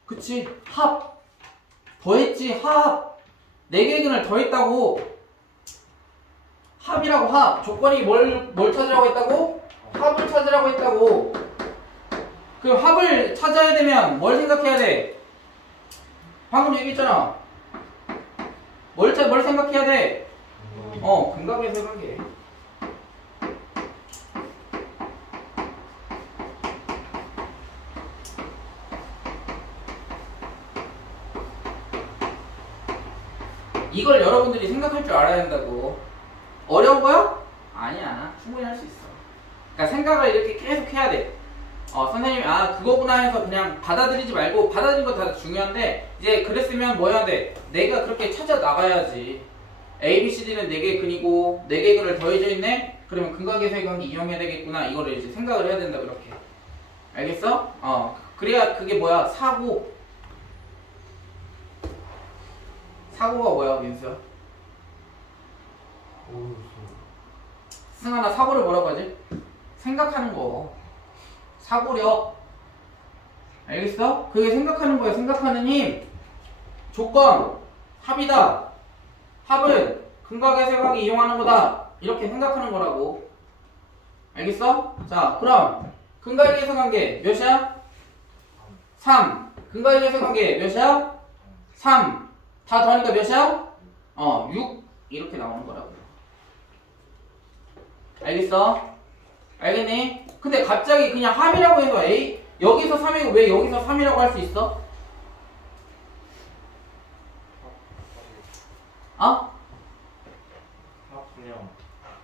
그치, 합. 더했지, 합. 4개의 근을 더했다고. 합이라고. 합. 조건이 뭘 찾으라고 했다고? 합을 찾으라고 했다고. 그럼 합을 찾아야 되면 뭘 생각해야 돼? 방금 얘기했잖아. 뭘 생각해야 돼? 근각에서 생각해. 이걸 여러분들이 생각할 줄 알아야 된다고. 어려운 거야? 아니야. 충분히 할 수 있어. 그러니까 생각을 이렇게 계속 해야 돼. 선생님이 그거구나 해서 그냥 받아들이지 말고, 받아들이는 건 다 중요한데 이제 그랬으면 뭐 해야 돼? 내가 그렇게 찾아 나가야지. A, B, C, D는 4개의 근이고 4개의 근을 더해져 있네? 그러면 근각에서의 관계 이용해야 되겠구나. 이거를 이제 생각을 해야 된다. 그렇게. 알겠어? 그래야 그게 뭐야? 사고가 뭐야, 민수야? 승환아, 사고를 뭐라고 하지? 생각하는 거. 사고력. 알겠어? 그게 생각하는 거야. 생각하는 힘. 조건. 합이다. 합은 근각의 세각이 이용하는 거다. 이렇게 생각하는 거라고. 알겠어? 자, 그럼 근각의 계수관계 몇이야? 3. 근각의 계수관계 몇이야? 3. 다 더하니까 몇이야? 6. 이렇게 나오는 거라고. 알겠어? 알겠니? 근데 갑자기 그냥 합이라고 해서 A 여기서 3이고 왜 여기서 3이라고 할 수 있어? 그냥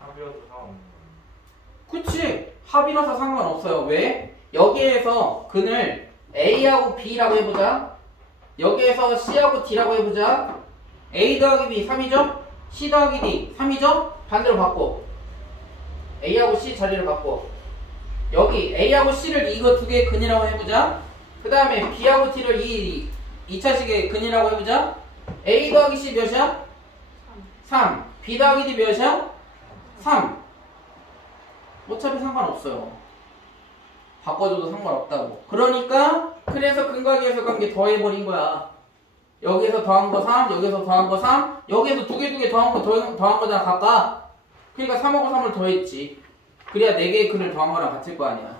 합이어도 상관없는 그치. 합이라서 상관없어요. 왜? 여기에서 근을 A하고 B라고 해보자. 여기에서 C하고 D라고 해보자. A 더하기 B 3이죠? C 더하기 D 3이죠? 반대로 바꿔. A하고 C 자리를 바꿔. 여기 A하고 C를 이거 두 개의 근이라고 해보자. 그 다음에 B하고 D를 이 2차식의 근이라고 해보자. A 더하기 C 몇이야? 3. B 더하기 D 몇이야? 3. 어차피 상관없어요. 바꿔줘도 상관없다고. 그러니까 그래서 근각에서 관계 더해버린 거야. 여기에서 더한 거 3, 여기서 더한 거 3, 여기에서 두 개 더한 거잖아, 각각. 그러니까 3하고 3을 더했지. 그래야 4개의 근을 더한 거랑 같을 거 아니야.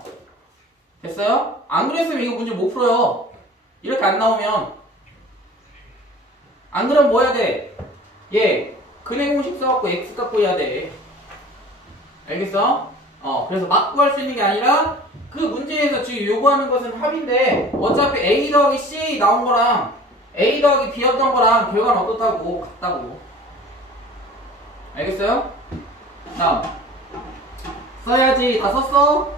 됐어요? 안 그랬으면 이거 문제 못 풀어요. 이렇게 안 나오면. 안 그러면 뭐 해야 돼? 근의 공식 써갖고 x 갖고 해야 돼. 알겠어? 그래서 막 구할 수 있는 게 아니라 그 문제에서 지금 요구하는 것은 합인데 어차피 A 더하기 C 나온 거랑 A 더하기 B였던 거랑 결과는 어떻다고? 같다고. 알겠어요? 다음 써야지. 다 썼어?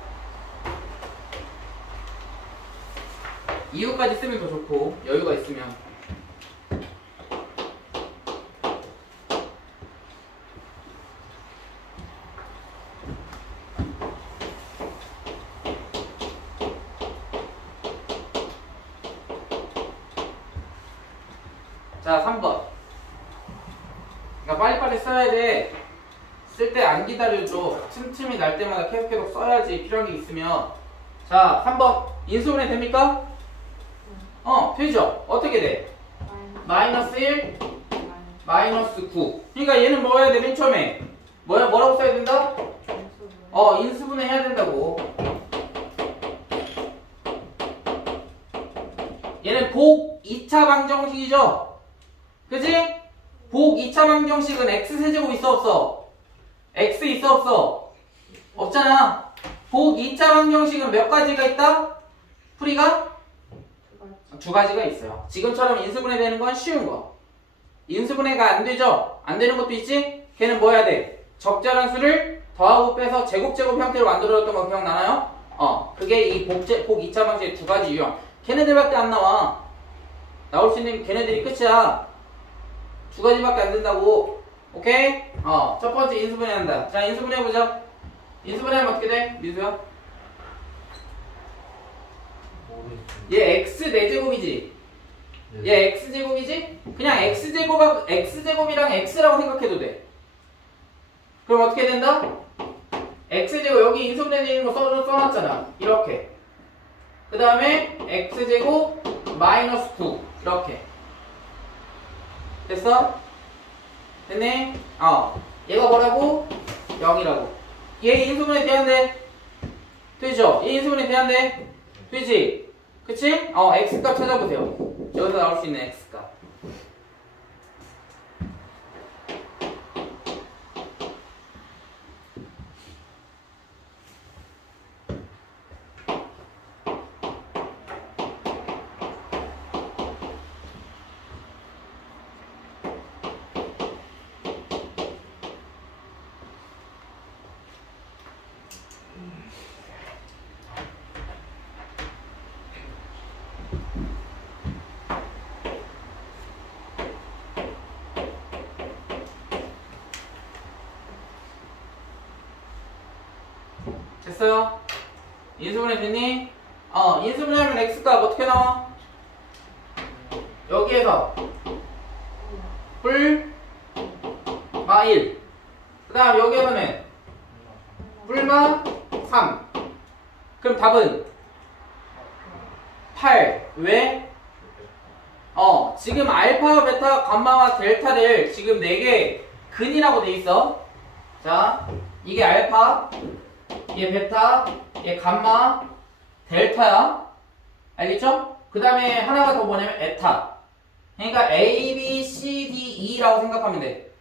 이유까지 쓰면 더 좋고 여유가 있으면. 자, 3번. 그러니까 빨리빨리 써야 돼. 쓸 때 안 기다려줘. 틈틈이 날 때마다 계속 써야지. 필요한 게 있으면. 자, 3번. 인수분해 됩니까? 되죠? 어떻게 돼? 마이너스 1, 마이너스 9. 그러니까 얘는 뭐 해야 돼? 맨 처음에. 뭐라고 써야 된다? 인수분해 해야 된다고. 얘는 복 2차 방정식이죠? 그지? 복 2차 방정식은 x세제곱 있어 없어? x 있어 없어? 없잖아. 복 2차 방정식은 몇 가지가 있다? 풀이가? 두 가지가 있어요. 지금처럼 인수분해 되는 건 쉬운 거. 인수분해가 안 되죠? 안 되는 것도 있지? 걔는 뭐 해야 돼? 적절한 수를 더하고 빼서 제곱 형태로 만들어졌던 거 기억나나요? 그게 이 복 2차 방식의 두 가지 유형. 걔네들밖에 안 나와. 나올 수 있는 걔네들이 끝이야. 두 가지밖에 안 된다고. 오케이? 첫 번째 인수분해 한다. 자, 인수분해 해보자. 인수분해 하면 어떻게 돼? 민수야? 얘 x 4제곱이지? 얘 x제곱이지? 그냥 x제곱이랑 x라고 생각해도 돼. 그럼 어떻게 된다? x제곱 여기 인수분해 되는 거 써놨잖아. 이렇게. 그 다음에 x제곱 마이너스 9 이렇게. 됐어? 됐네? 얘가 뭐라고? 0이라고. 얘 인수분해 돼야돼. 되죠? 얘 인수분해 돼야돼. 되지? 그치? x값 찾아보세요. 여기서 나올 수 있는 x값. 됐어요? 인수분해 됐니? 인수분해하면 x값 어떻게 나와? 여기에서 뿔마 1. 그 다음 여기에서는 뿔마 3. 그럼 답은 8. 왜? 지금 알파, 베타, 감마와 델타를 지금 4개 근이라고 돼 있어. 자, 이게 알파, 이게 베타, 이게 감마, 델타야. 알겠죠? 그 다음에 하나가 더 뭐냐면 에타. 그러니까 A, B, C, D, E라고 생각하면 돼.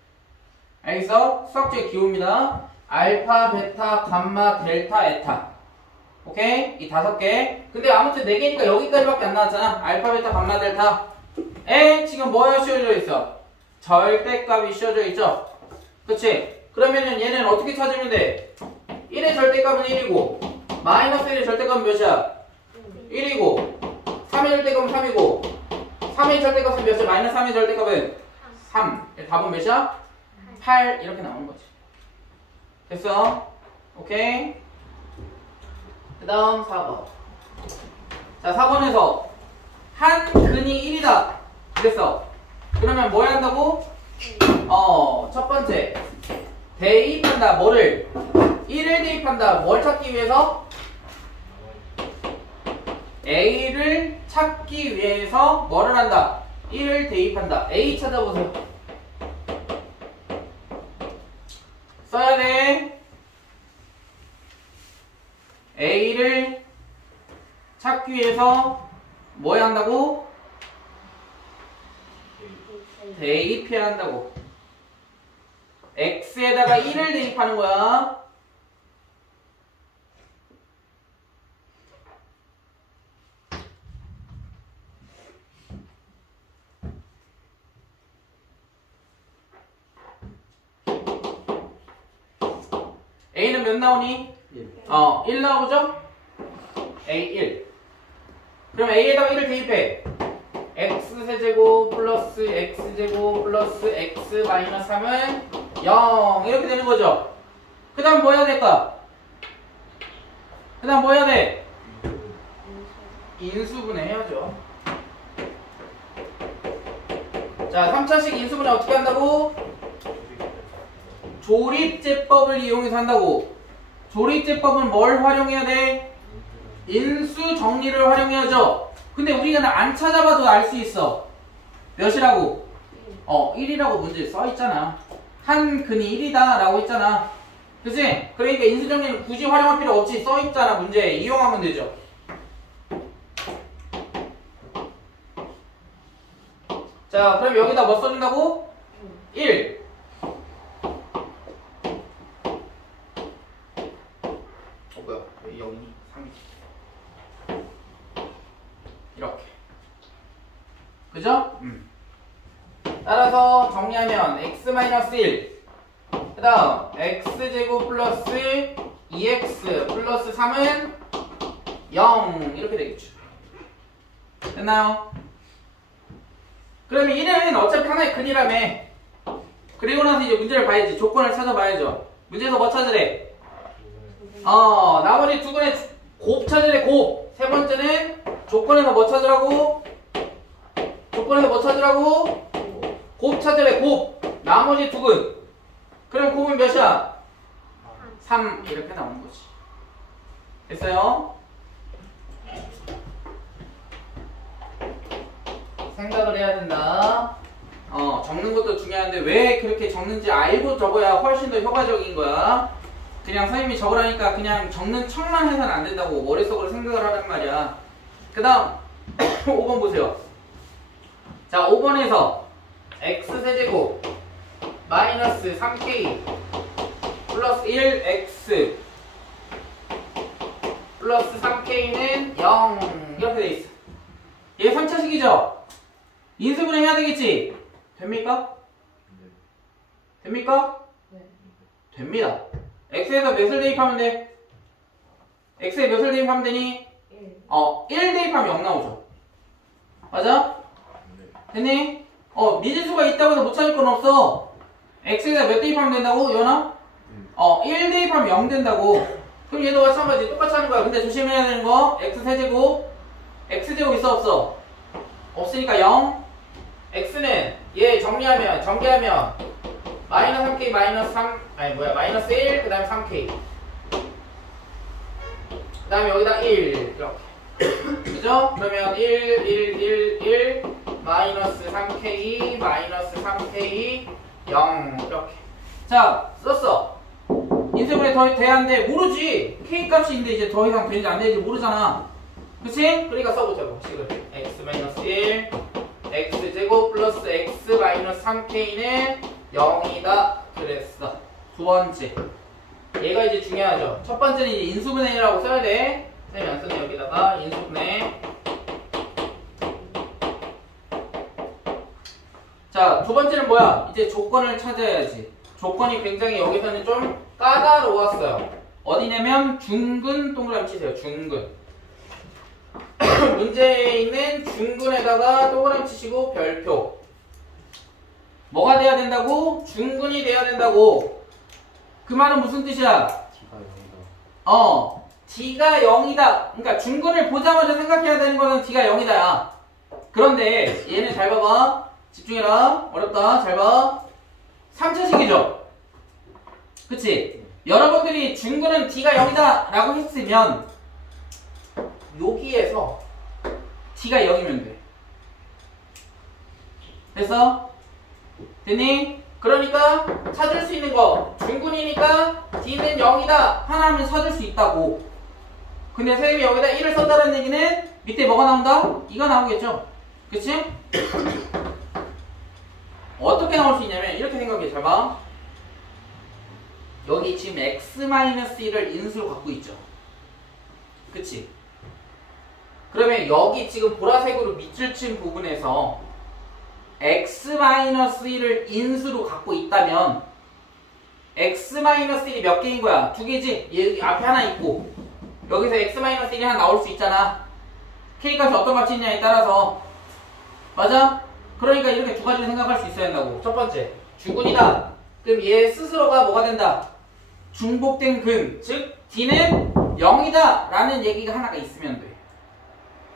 알겠어? 수학적인 기호입니다. 알파, 베타, 감마, 델타, 에타. 오케이? 이 5개. 근데 아무튼 4개니까 여기까지밖에 안 나왔잖아. 알파, 베타, 감마, 델타. 지금 뭐가 씌워져 있어? 절대값이 씌워져 있죠? 그치? 그러면은 얘는 어떻게 찾으면 돼? 1의 절대값은 1이고 마이너스 1의 절대값은 몇이야? 1이고 3의 절대값은 3이고 3의 절대값은 몇이야? 마이너스 3의 절대값은 3. 답은 몇이야? 8 이렇게 나오는 거지. 됐어? 오케이? 그 다음 4번. 자, 4번에서 한 근이 1이다. 그랬어. 그러면 뭐 해야 한다고? 첫 번째. 대입한다. 뭐를? 1을 대입한다. 뭘 찾기 위해서? A를 찾기 위해서 뭐를 한다? 1을 대입한다. A 찾아보세요. 써야 돼. A를 찾기 위해서 뭐 해야 한다고? 대입해야 한다고. X에다가 1을 대입하는 거야. A는 몇 나오니? 1 나오죠? A 1. 그럼 A에다가 1을 대입해. X세제곱 플러스 X제곱 플러스 X 마이너스 3은 0 이렇게 되는 거죠. 그 다음 뭐 해야 될까? 그 다음 뭐 해야 돼? 인수분해 해야죠. 자, 3차식 인수분해 어떻게 한다고? 조립제법을 이용해서 한다고. 조립제법은 뭘 활용해야 돼? 인수 정리를 활용해야죠. 근데 우리가 안 찾아봐도 알 수 있어. 몇이라고? 1이라고 문제에 써있잖아. 한 근이 1이다 라고 했잖아. 그치? 그러니까 인수 정리는 굳이 활용할 필요 없이 써있잖아. 문제에 이용하면 되죠. 자, 그럼 여기다 뭐 써준다고? 1. 뭐야? 왜 0이 3이지? 이렇게. 그죠? 따라서 정리하면 x-1 그 다음 x제곱 플러스 2x 플러스 3은 0 이렇게 되겠죠. 됐나요? 그러면 1은 어차피 하나의 근이라며. 그리고 나서 이제 문제를 봐야지. 조건을 찾아봐야죠. 문제에서 뭐 찾으래? 나머지 두 근의 곱 찾으래. 곱. 세 번째는 조건에서 뭐 찾으라고? 조건에서 뭐 찾으라고? 곱 찾으래. 곱. 나머지 두 근. 그럼 곱은 몇이야? 3 이렇게 나오는 거지. 됐어요? 생각을 해야 된다. 적는 것도 중요한데 왜 그렇게 적는지 알고 적어야 훨씬 더 효과적인 거야. 그냥 선생님이 적으라니까 그냥 적는 척만 해서는 안 된다고. 머릿속으로 생각을 하란 말이야. 그 다음 5번 보세요. 자, 5번에서 x세제곱 마이너스 3k 플러스 1x 플러스 3k는 0 이렇게 돼 있어. 얘 3차식이죠? 인수분해 해야 되겠지? 됩니까? 됩니까? 네. 됩니다. x에서 몇을 대입하면 돼? x에 몇을 대입하면 되니? 1 대입하면 0 나오죠. 맞아? 됐니? 미지수가 있다고 해서 못 찾을 건 없어. x에다 몇 대입하면 된다고? 연아? 1 대입하면 0 된다고. 그럼 얘도 마찬가지 똑같이 하는 거야. 근데 조심해야 되는 거 x세제곱 x제곱 있어 없어? 없으니까 0. x는 얘 전개하면 마이너스 3k 마이너스 1 그 다음에 3k 그 다음에 여기다 1 이렇게 그죠? 그러면 1 마이너스 3k 마이너스 3k 0 이렇게 자 썼어. 인수분해 더 돼야 하는데 모르지. k 값인데 이제 더 이상 되는지 안 되는지 모르잖아. 그치? 그러니까 써보자고 식을 x 마이너스 1 x제곱 플러스 x 마이너스 3k는 0이다 그랬어. 두 번째 얘가 이제 중요하죠. 첫 번째는 이제 인수분해라고 써야 돼. 선생님이 안 쓰네. 여기다가 인수분해. 자, 두 번째는 뭐야? 이제 조건을 찾아야지. 조건이 굉장히 여기서는 좀 까다로웠어요. 어디냐면 중근 동그라미 치세요. 중근. 문제에 있는 중근에다가 동그라미 치시고 별표. 뭐가 돼야 된다고? 중근이 돼야 된다고. 그 말은 무슨 뜻이야? D가 0이다. 그러니까 중근을 보자마자 생각해야 되는 거는 D가 0이다야. 그런데 얘는 잘 봐봐. 집중해라. 어렵다. 잘 봐. 3차식이죠? 그치? 여러분들이 중근은 D가 0이다 라고 했으면 여기에서 D가 0이면 돼. 됐어? 됐니? 그러니까 찾을 수 있는 거 중근이니까 D는 0이다 하나는 찾을 수 있다고. 근데 선생님이 여기다 1을 썼다는 얘기는 밑에 뭐가 나온다? 2가 나오겠죠? 그치? 어떻게 나올 수 있냐면 이렇게 생각해. 잘 봐. 여기 지금 x-1을 인수로 갖고 있죠. 그치? 그러면 여기 지금 보라색으로 밑줄 친 부분에서 x-1을 인수로 갖고 있다면 x-1이 몇 개인 거야? 두 개지? 여기 앞에 하나 있고 여기서 x-1이 하나 나올 수 있잖아. k값이 어떤 값이 있냐에 따라서. 맞아? 그러니까 이렇게 두 가지를 생각할 수 있어야 한다고. 첫 번째, 중근이다. 그럼 얘 스스로가 뭐가 된다? 중복된 근, 즉 D는 0이다 라는 얘기가 하나가 있으면 돼.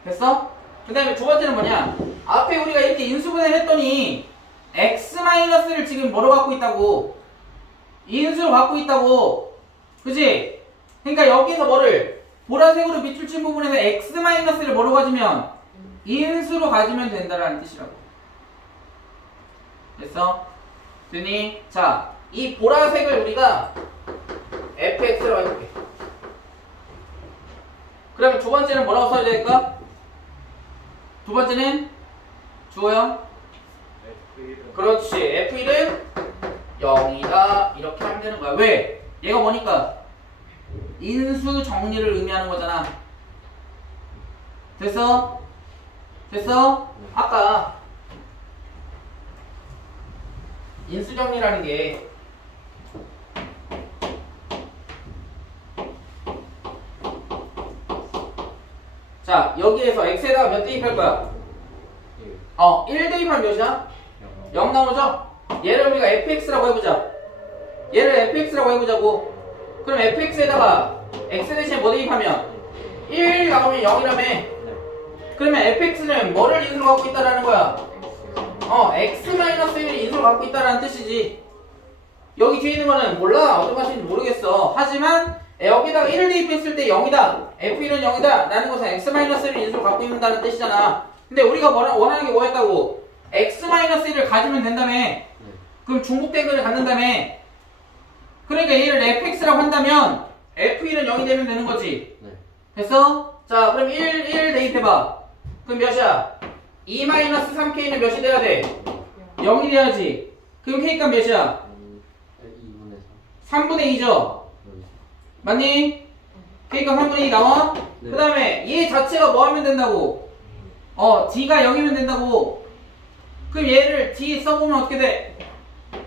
됐어? 그 다음에 두 번째는 뭐냐? 앞에 우리가 이렇게 인수분해를 했더니 x-를 지금 뭐로 갖고 있다고? 인수로 갖고 있다고. 그치? 그러니까 여기서 뭐를 보라색으로 밑줄 친 부분에서 x-를 뭐로 가지면? 인수로 가지면 된다라는 뜻이라고. 됐어? 됐니? 자, 이 보라색을 우리가 fx라고 해볼게. 그러면 두 번째는 뭐라고 써야 될까? 두 번째는 주어요? 그렇지. F1은 0이다. 이렇게 하면 되는 거야. 왜? 얘가 뭐니까? 인수 정리를 의미하는 거잖아. 됐어? 됐어? 아까 인수 정리라는 게 자, 여기에서 x에다가 몇 대입할 거야? 1 대입하면 몇이야? 0 나오죠? 얘를 우리가 fx라고 해보자. 얘를 fx라고 해보자고. 그럼 fx에다가 x 대신에 뭐 대입하면? 1 나오면 0이라며. 그러면 fx는 뭐를 인수로 갖고 있다라는 거야? x-1을 인수로 갖고 있다라는 뜻이지. 여기 뒤에 있는 거는 몰라. 어떤 맛인지 모르겠어. 하지만 여기다가 1을 대입했을 때 0이다. F1은 0이다. 라는 것은 x-1을 인수로 갖고 있다는 뜻이잖아. 근데 우리가 원하는 게 뭐였다고? x-1을 가지면 된다며. 그럼 중복된 거를 갖는다며. 그러니까 얘를 fx라고 한다면 F1은 0이 되면 되는 거지. 됐어? 자, 그럼 1 대입해봐. 그럼 몇이야? 2-3k는 몇이 돼야 돼? 0이 돼야지. 그럼 k값 몇이야? 3분의 2죠? 맞니? k값 3분의 2 나와? 그 다음에 얘 자체가 뭐 하면 된다고? d가 0이면 된다고. 그럼 얘를 d 써보면 어떻게 돼?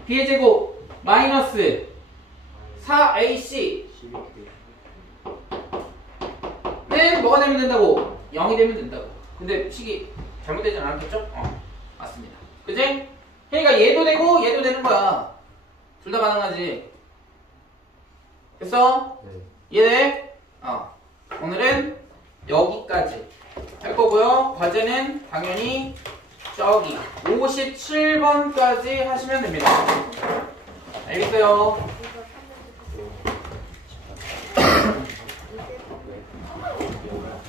b의 제곱 마이너스 4ac 는 뭐가 되면 된다고? 0이 되면 된다고. 근데 식이 잘못되진 않았겠죠? 맞습니다. 그치? 그러니까 얘도 되고 얘도 되는 거야. 둘 다 가능하지. 됐어? 네. 이해돼? 오늘은 여기까지 할 거고요. 과제는 당연히 저기 57번까지 하시면 됩니다. 알겠어요? 이거